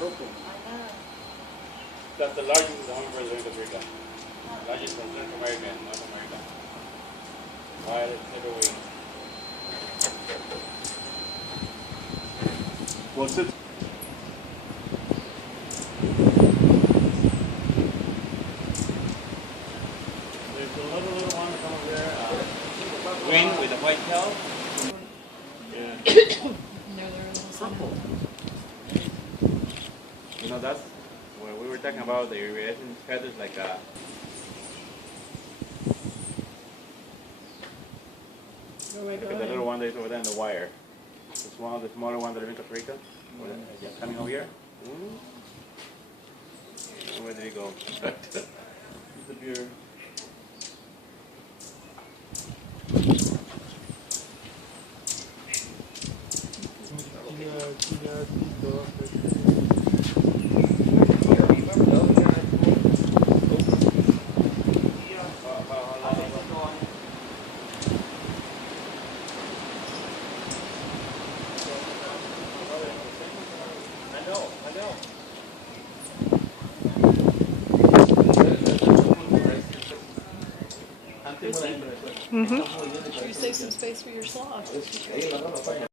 purple. That's the largest hummingbird in Costa Rica. Largest from Central America and North America. Violet silver wing. What's it? There's a little one that's over there. Wing with a white tail. Yeah. Purple. You know, that's when we were talking about the iridescent feathers, like look at the little one that is over there in the wire. The smaller one that lives in Costa Rica. Coming over here. Where did he go? Disappear. I know. Should you save some space for your sloth?